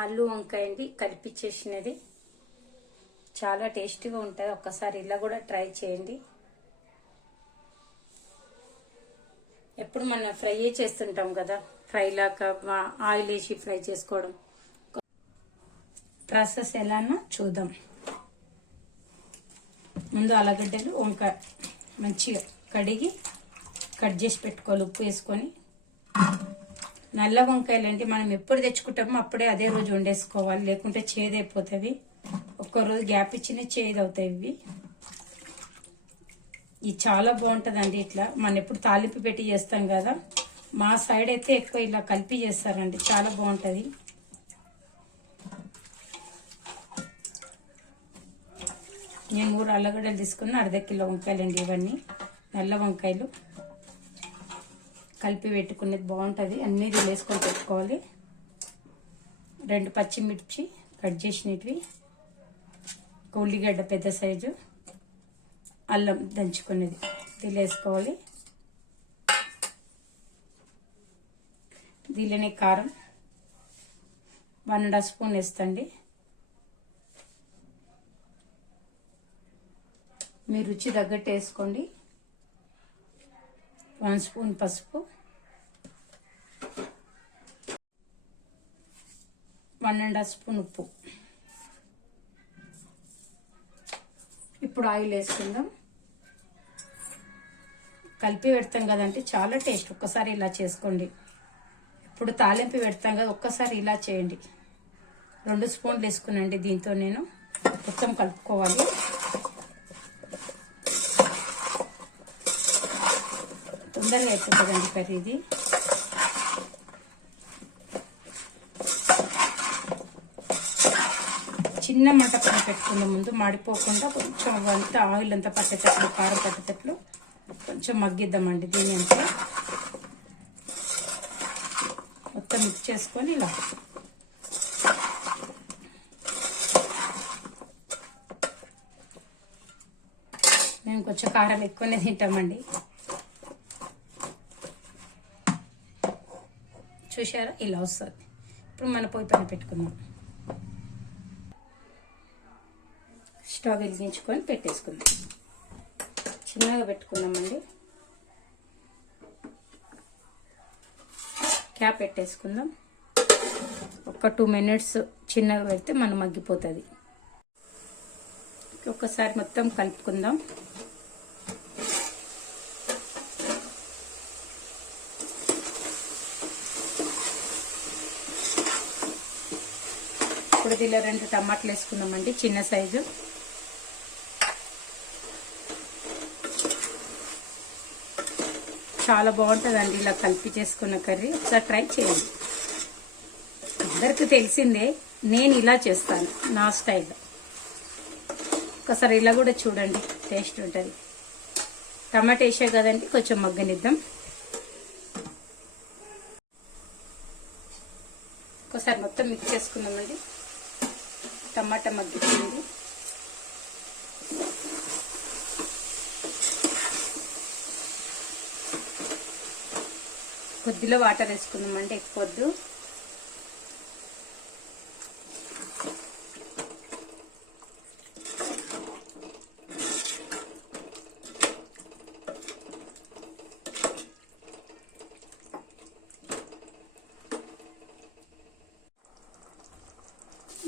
ఆలు వంకాయ అండి కలిపిచ్చేసినది చాలా టేస్టీగా ఉంటుంది. ఒక్కసారి ఇలా కూడా ట్రై చేయండి. ఎప్పుడు మనం ఫ్రై చేస్తుంటాం కదా ఫ్రై లాగా ఆయిల్ వేసి ఫ్రై చేసుకోవడం. ప్రాసెస్ ఎలానో చూద్దాం. ముందు ఆలుగడ్డలు వంకాయ మంచిగా కడిగి కట్ చేసి పెట్టుకోవాలి. ఉప్పు వేసుకొని. నల్ల వంకాయలు అంటే మనం ఎప్పుడు తెచ్చుకుంటామో అప్పుడే అదే రోజు వండేసుకోవాలి. లేకుంటే చేదైపోతుంది. ఒక్క రోజు గ్యాప్ ఇచ్చిన చేదవుతాయి ఇవి. ఇది చాలా బాగుంటుందండి ఇట్లా. మనం ఎప్పుడు తాలింపు పెట్టి చేస్తాం కదా. మా సైడ్ అయితే ఎక్కువ ఇలా కలిపి చేస్తారండి. చాలా బాగుంటుంది. నేను మూడు అల్లగడ్డలు తీసుకున్న అర్ధ కిలో వంకాయలండి ఇవన్నీ. నల్ల వంకాయలు. కలిపి పెట్టుకునేది బాగుంటుంది. అన్నీ వేసుకొని పెట్టుకోవాలి. రెండు పచ్చిమిర్చి కట్ చేసినవి. ఉల్లిగడ్డ పెద్ద సైజు. అల్లం దంచుకునేది దీలేసుకోవాలి వేసుకోవాలి. దీనిలోనే కారం. వన్ అండ్ హాఫ్ స్పూన్ వేస్తండి. మీ రుచి తగ్గట్టు వేసుకోండి. వన్ స్పూన్ పసుపు. వన్ అండ్ హాఫ్ స్పూన్ ఉప్పు. ఇప్పుడు ఆయిల్ వేసుకుందాం. కలిపి పెడతాం కదంటే చాలా టేస్ట్. ఒక్కసారి ఇలా చేసుకోండి. ఇప్పుడు తాలింపు పెడతాం కదా ఒక్కసారి ఇలా చేయండి. రెండు స్పూన్లు వేసుకునండి దీంతో నేను. మొత్తం కలుపుకోవాలి. తొందరగా అయిపోతుందండి కర్రీ ఇది. చిన్న మంట పైన పెట్టుకునే ముందు మాడిపోకుండా కొంచెం అంతా ఆయిల్ అంతా పట్టేటట్లు కారం పట్టేటట్లు కొంచెం మగ్గిద్దామండి దీని అంతా. మొత్తం మిక్స్ చేసుకొని ఇలా. మేము కొంచెం కారం ఎక్కువనే తింటామండి. చూసారా ఇలా వస్తుంది. ఇప్పుడు మన పొయ్యి పైన పెట్టుకుందాం. స్టవ్ వెలిగించుకొని పెట్టేసుకుందాం. చిన్నగా పెట్టుకుందామండి. క్యాప్ పెట్టేసుకుందాం. ఒక టూ మినిట్స్ చిన్నగా పెడితే మనం మగ్గిపోతుంది. ఒక్కసారి మొత్తం కలుపుకుందాం. ఇప్పుడు దీనిలో రెండు టమాటాలు వేసుకుందామండి చిన్న సైజు. చాలా బాగుంటుందండి ఇలా కలిపి చేసుకున్న కర్రీ. ఒకసారి ట్రై చేయండి. అందరికి తెలిసిందే నేను ఇలా చేస్తాను నా స్టైల్లో ఒకసారి ఇలా కూడా చూడండి టేస్ట్ ఉంటుంది. టమాటా వేసే కదండి కొంచెం మగ్గనిద్దాం. ఒకసారి మొత్తం మిక్స్ చేసుకున్నామండి టమాటా మగ్గిపోయింది. కొద్దిలో వాటర్ వేసుకుందాం ఎక్కువ ఎక్కువద్దు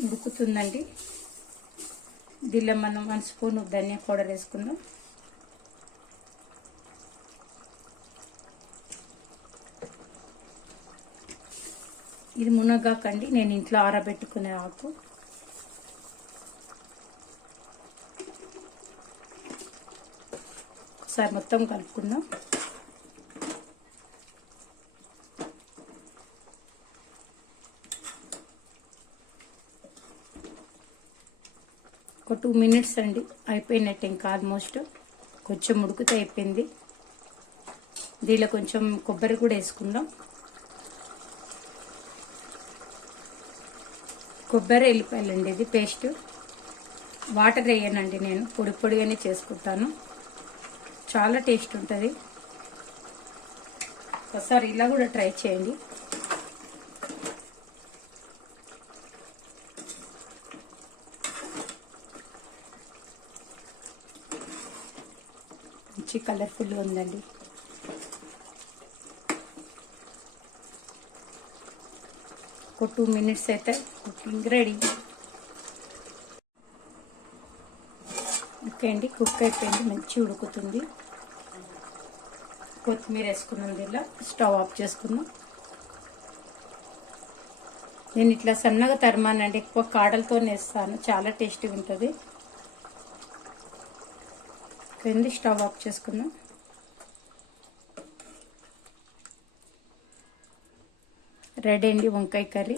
ఉడుకుతుందండి. దీనిలో మనం వన్ స్పూన్ ధనియా పౌడర్ వేసుకుందాం. ఇది మునగాకండి. నేను ఇంట్లో ఆరబెట్టుకునే ఆకు. ఒకసారి మొత్తం కలుపుకుందాం. ఒక టూ మినిట్స్ అండి. అయిపోయినట్టు ఇంకా ఆల్మోస్ట్ కొంచెం ఉడికితే అయిపోయింది. దీనిలో కొంచెం కొబ్బరి కూడా వేసుకుందాం. కొబ్బరి వెల్లిపాయలు అండి ఇది పేస్ట్. వాటర్ వేయనండి నేను పొడి పొడిగానే చేసుకుంటాను. చాలా టేస్ట్ ఉంటుంది. ఒకసారి ఇలా కూడా ట్రై చేయండి. మంచి కలర్ఫుల్గా ఉందండి. ఒక టూ మినిట్స్ అయితే కుకింగ్ రెడీ. ఓకే అండి కుక్ అయిపోయింది మంచి ఉడుకుతుంది. కొత్తిమీర వేసుకున్నాం దీనిలో స్టవ్ ఆఫ్ చేసుకుందాం. నేను ఇట్లా సన్నగా తరమానండి ఎక్కువ కాడలతో వేస్తాను చాలా టేస్టీగా ఉంటుంది కింది స్టవ్ ఆఫ్ చేసుకుందాం. రెడీ అండి వంకాయ కర్రీ.